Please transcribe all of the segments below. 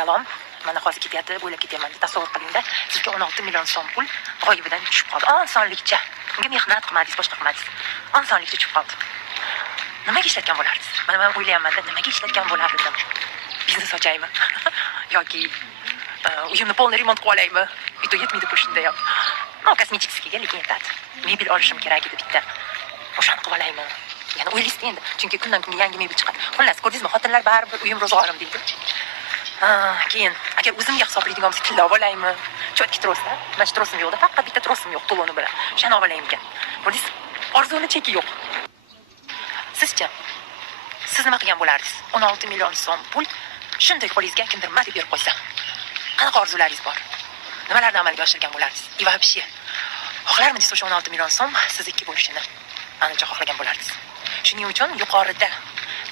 Salom. Mana hozir ketyapti, o'ylab ketyapman. Tasavvur qilingda, sizga 16 million so'm pul g'oyibidan tushib qoldi. Osonlikcha. Unga mehnat qilmadingiz, boshqa qilmadingiz. Osonlikcha tushib qoldi. Nimaga ishlatgan bo'lardingiz? Mana men o'ylayapman-da, nimaga ishlatgan bo'lardim? Biznes ochaymi? Yoki uyimni polni remont qilib olaymi? Ito yetmaydi pul shunda ham. No, kosmetikasiga lekin yetadi. Mebel olishim kerak edi bitta. O'shani qilib olaymi? Yana o'ylaysiz endi, chunki kundan kunga yangi mebel chiqadi. Xullas, ko'rdingizmi, xotinlar baribir uyim ro'zg'orim deydi. Keyin agar o'zimga hisoblaydigan bo'lsa tilla olaymi? Chotki trosda. Mana trosim yo'qda, faqat bitta trosim yo'q to'loni bilan. Shani olaymikan. Ko'rdingiz? Orzuni cheki yo'q. Sizchi? Siz nima qilgan bo'lardingiz? 16 million so'm pul shunday qo'lingizga kimdir madib berib qo'ysa. Qanaqa orzularingiz bor? Nimalarni amalga oshirgan bo'lardingiz? И вообще, xohlarmidingiz o'sha 16 million so'm sizniki bo'lishini? Ancha xohlagan bo'lardingiz. Shuning uchun yuqorida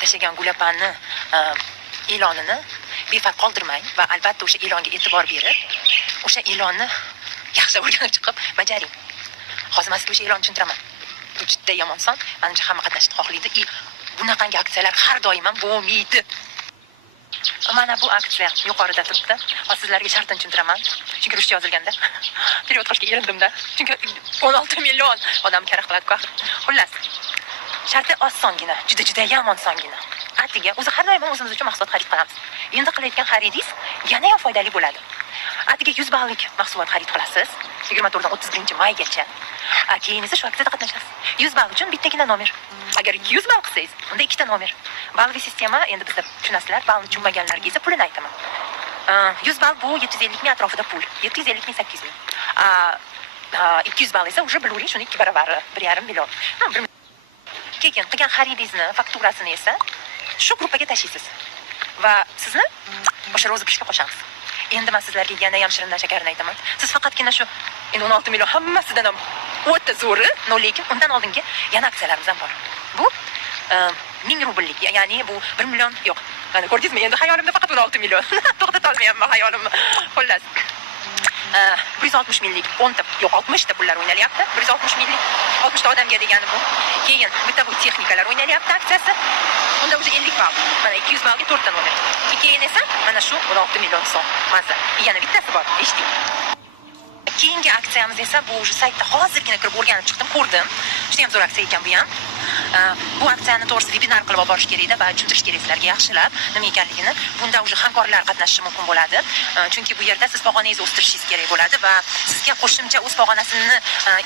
tashlagan Gulapanni e'lonini befarq qoldirmang va albatta o'sha e'longa e'tibor berib, o'sha e'lonni yaxshi o'rganib chiqib bajaring. Hozir men sizga o'sha e'lonni tushuntiraman. Bu juda yomon son, menimcha hamma qatnashishni xohlaydi. Bunaqangi aksiyalar har doim ham bo'lmaydi. Mana bu aksiya yuqorida turibdi. Hozir sizlarga shartini tushuntiraman. Chunki ruscha yozilganda period qilishga erindim-da. Chunki 16 million odam kara qiladi-ku. Xullas, sharti osongina, juda ham osongina. Atiga o'zi har doim o'zimiz uchun mahsulot xarid qilamiz. Endi qilayotgan xaridingiz yana ham foydali bo'ladi. Atiga 100 ballik mahsulot xarid qilasiz 24 dan 31 maygacha. Keyin esa shu aksiyada qatnashasiz. 100 ball uchun bittagina nomer. Agar 200 ball qilsangiz, unda ikkita nomer. Balli sistema endi bizda tushunasizlar, ballni tushunmaganlarga esa pulini aytaman. 100 ball bu 750 ming atrofida pul. 750 ming 800 ming. 200 ball esa уже biluvering shuni 2 baravari, 1,5 million. Keyin qilgan xaridingizni fakturasini esa shu gruppaga tashlaysiz. Va sizni o'sha rozыгрышga qo'shamiz. Endi men sizlarga yana ham shirindan shakarni aytaman. Siz faqatgina shu endi 16 million hammasidan ham o'ta zo'ri, no lekin undan oldingi yana aksiyalarimiz ham bor. Bu 1000 rubllik, ya'ni bu 1 million yo'q. Mana ko'rdingizmi? Endi xayolimda faqat 16 million. To'xtata olmayapman xayolimni. Xullas. 160 minglik 10 ta yo'q 60 ta pullar o'ynalyapti. 160 minglik 60 ta odamga degani bu. Keyin bitta bu texnikalar o'ynalyapti aksiyasi. Unda o'zi 50 ball. Mana 200 ballga 4 ta nomer. Keyin esa mana shu 16 million so'm. Mazza. Yana bittasi bor. Eshiting. Keyingi aksiyamiz esa bu saytda hozirgina kirib o'rganib chiqdim, ko'rdim. Juda ham zo'r aksiya ekan bu ham. Bu aksiyani to'g'risi webinar qilib olib borish kerak-da va tushuntirish kerak sizlarga yaxshilab nima ekanligini. Bunda уже hamkorlar qatnashishi mumkin bo'ladi. Chunki bu yerda siz pog'onangizni o'stirishingiz kerak bo'ladi va sizga qo'shimcha o'z pog'onasini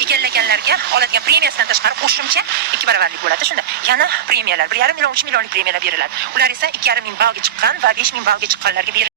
egallaganlarga oladigan premiyasidan tashqari qo'shimcha 2 baravarlik bo'ladi. Shunda yana premiyalar 1,5 million 3 millionlik premiyalar beriladi. Ular esa 2,5 ming ballga chiqqan va 5 ming ballga chiqqanlarga beriladi.